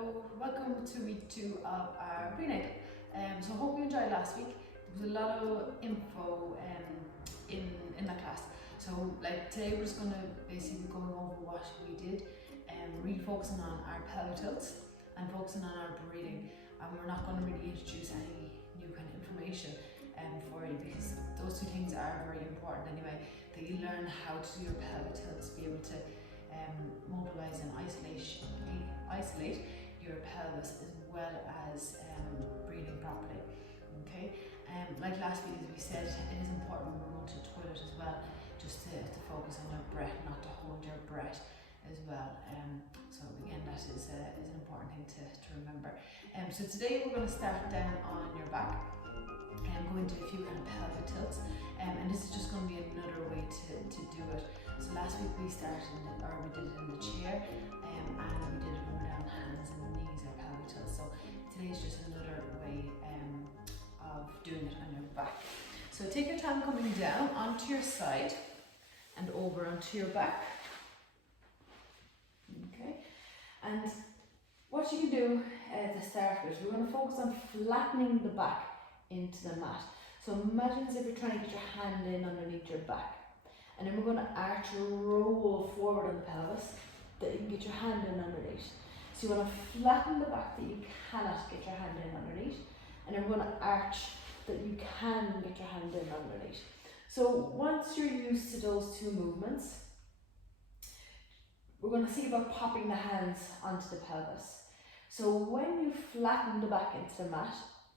Hello, welcome to week 2 of our prenatal. So I hope you enjoyed last week. There was a lot of info in that class. So like today we're just going to basically be going over what we did, really focusing on our pelvic tilts and focusing on our breathing. And we're not going to really introduce any new kind of information for you, because those two things are very important anyway, that you learn how to do your pelvic tilts, be able to mobilize and isolate your pelvis, as well as breathing properly. Okay, like last week, as we said, it is important when we're going to the toilet as well, just to focus on your breath, not to hold your breath as well. So again, that is an important thing to remember. So today we're going to start down on your back and go into a few kind of pelvic tilts, and this is just going to be another way to do it. So last week we did it in the chair, and we did it going down hands and knees or pelvic tilts. So today's just another way of doing it on your back. So take your time coming down onto your side and over onto your back. Okay, and what you can do to start with, we're going to focus on flattening the back into the mat. So imagine as if you're trying to get your hand in underneath your back, and then we're going to arch or roll forward on the pelvis that you can get your hand in underneath. So you want to flatten the back that you cannot get your hand in underneath, and then we're going to arch that you can get your hand in underneath. So once you're used to those two movements, we're going to see about popping the hands onto the pelvis. So when you flatten the back into the mat,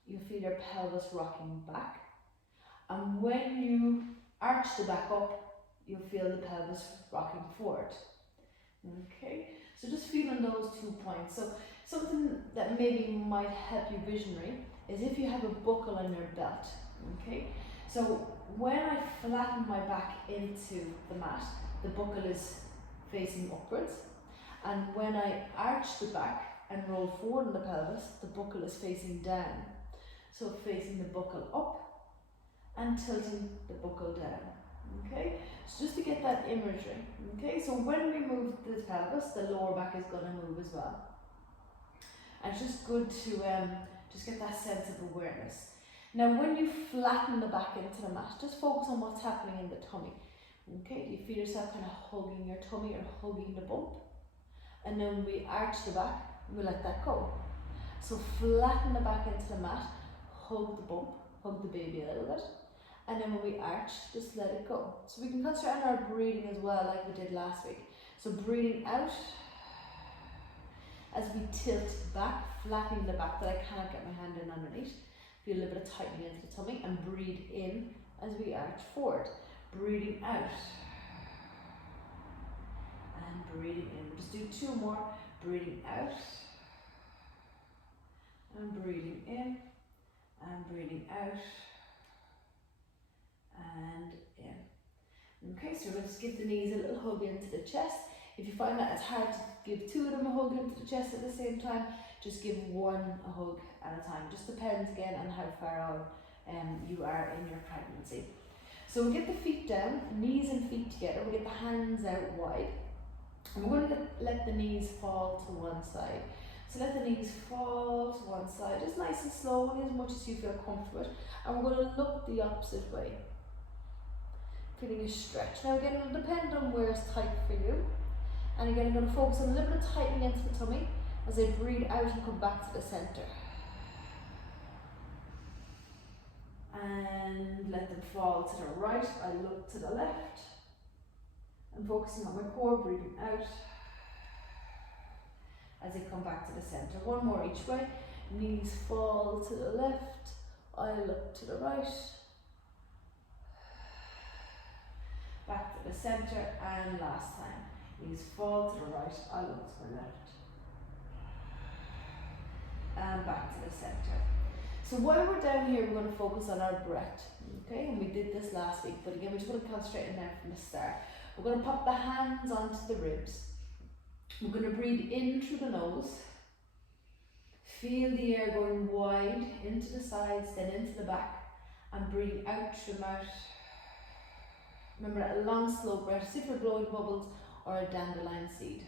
you'll feel your pelvis rocking back, and when you arch the back up, you'll feel the pelvis rocking forward. Okay, so just feeling those 2 points. So something that maybe might help you visionary is if you have a buckle on your belt. Okay, so when I flatten my back into the mat, the buckle is facing upwards, and when I arch the back and roll forward in the pelvis, the buckle is facing down. So facing the buckle up and tilting the buckle down. Okay, so just to get that imagery. Okay, so when we move the pelvis, the lower back is going to move as well. And it's just good to just get that sense of awareness. Now when you flatten the back into the mat, just focus on what's happening in the tummy. Okay, do you feel yourself kind of hugging your tummy or hugging the bump? And then when we arch the back, we let that go. So flatten the back into the mat, hug the bump, hug the baby a little bit, and then when we arch, just let it go. So we can concentrate on our breathing as well, like we did last week. So breathing out as we tilt back, flattening the back that I cannot get my hand in underneath. Feel a little bit of tightening into the tummy, and breathe in as we arch forward. Breathing out and breathing in. We'll just do 2 more. Breathing out and breathing in and breathing out and in. Okay, so we're going to just give the knees a little hug into the chest. If you find that it's hard to give 2 of them a hug into the chest at the same time, just give 1 a hug at a time. Just depends again on how far on you are in your pregnancy. So we get the feet down, knees and feet together. We get the hands out wide, and we're going to let the knees fall to one side. So let the knees fall to one side, just nice and slowly, as much as you feel comfortable with. And we're going to look the opposite way, feeling a stretch. Now again, it'll depend on where it's tight for you. And again, I'm going to focus on a little bit of tightening into the tummy as I breathe out and come back to the center. And let them fall to the right. I look to the left. I'm focusing on my core, breathing out as I come back to the center. 1 more each way. Knees fall to the left. I look to the right. Back to the center, and last time. Knees fall to the right. I look to the left. And back to the center. So while we're down here, we're going to focus on our breath. Okay, and we did this last week, but again, we're just going to concentrate on that from the start. We're going to pop the hands onto the ribs. We're going to breathe in through the nose. Feel the air going wide into the sides, then into the back, and breathe out through the mouth. Remember that long, slow breath, as if you're blowing bubbles or a dandelion seed.